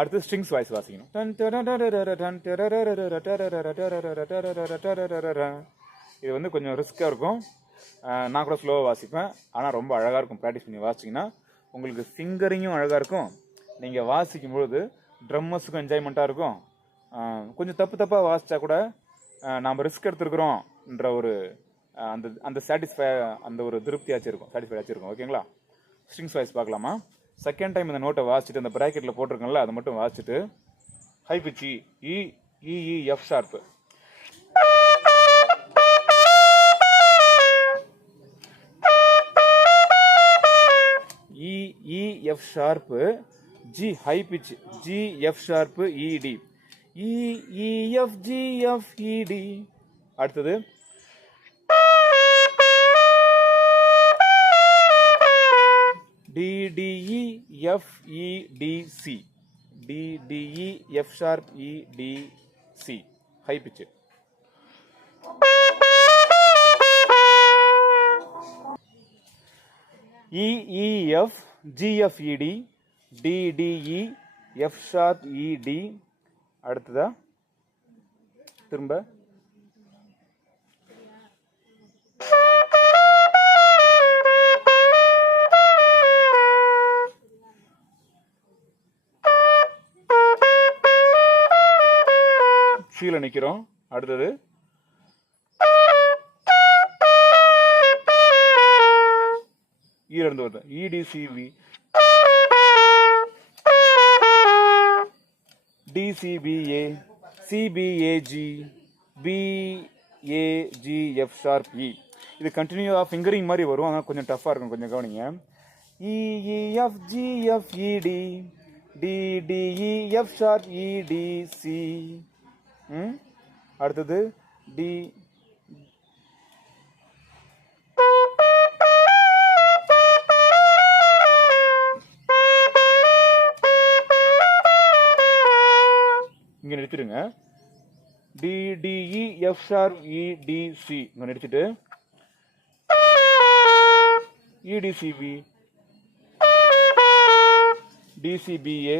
அடுத்து strings voice வாசிக்கணும். இது வந்து கொஞ்சம் ரிஸ்க்காக இருக்கும். நான் கூட ஸ்லோவாக வாசிப்பேன், ஆனால் ரொம்ப அழகாக இருக்கும். ப்ராக்டிஸ் பண்ணி வாசிச்சிங்கன்னா உங்களுக்கு ஃபிங்கரிங்கும் அழகாக இருக்கும். நீங்கள் வாசிக்கும் பொழுது ட்ரம்மர்ஸுக்கும் என்ஜாய்மெண்ட்டாக இருக்கும். கொஞ்சம் தப்பாக வாசித்தா கூட நாம் ரிஸ்க் எடுத்துருக்குறோன்ற ஒரு அந்த அந்த அந்த ஒரு திருப்தியாச்சும் இருக்கும், சாட்டிஸ்ஃபைடாச்சும் இருக்கும். ஓகேங்களா? ஸ்ட்ரிங்ஸ் வாய்ஸ் பார்க்கலாமா? செகண்ட் டைம் இந்த நோட்டை வாசிச்சுட்டு அந்த ப்ராக்கெட்டில் போட்டிருக்கோம்ல அதை மட்டும் வாசிச்சுட்டு high pitch E E E F sharp, E E F sharp, G high pitch G F sharp E D, E E F G F E D. அடுத்தது D D E F E D C, D D E F sharp E D C high pitch. E E F G F E D, D D E F sharp E D. அடுத்ததா திரும்ப சீல நிக்கிறோம். அடுத்தது இருந்து வருது E D C B, D C B A, C B A G, B A G F sharp E. இது கண்டினியூவா fingering மாதிரி வரும், ஆனால் கொஞ்சம் டஃப்பாக இருக்கும், கொஞ்சம் கவனிங்க. இஎஃப் ஜிஎஃப் இடி, டிடிஇ எஃப் ஷார்ப் இடிசி. அடுத்தது டி இங்க நிறுத்திடுங்க. டிடிஇ எஃப் ஷார்ப் இடிசி இங்க நிறுத்திட்டு இடிசிபி, டிசிபிஏ,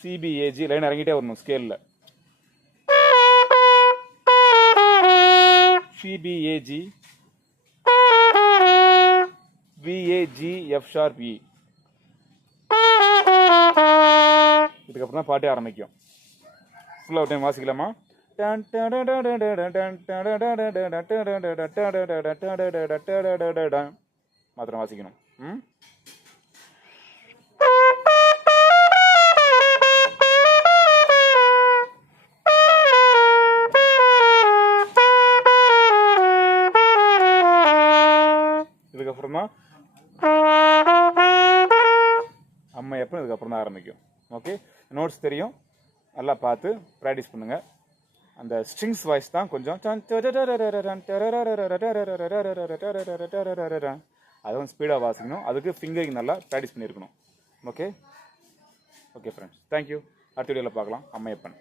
சிபிஏஜி லைன் இறங்கிட்டே வரணும் ஸ்கேல்ல. சிபிஏஜி, விஏஜி எஃப் ஷார்ப் இ. இதுக்கப்புறம் தான் பாட்டே ஆரம்பிக்கும். ஃபுல்லாக டைம் வாசிக்கலாமா? மாத்திரம் வாசிக்கணும். இதுக்கப்புறம் தான் அம்மையப்பன் இதுக்கப்புறம் தான் ஆரம்பிக்கும். ஓகே, நோட்ஸ் தெரியும், நல்லா பார்த்து ப்ராக்டிஸ் பண்ணுங்க. அந்த ஸ்ட்ரிங்ஸ் வாய்ஸ் தான் கொஞ்சம் அதுவும் ஸ்பீடாக வாசிக்கணும். அதுக்கு ஃபிங்கரிங் நல்லா ப்ராக்டிஸ் பண்ணியிருக்கணும். Okay okay friends, thank you. அடுத்த வீடியோவில் பார்க்கலாம். அம்மையப்பன்.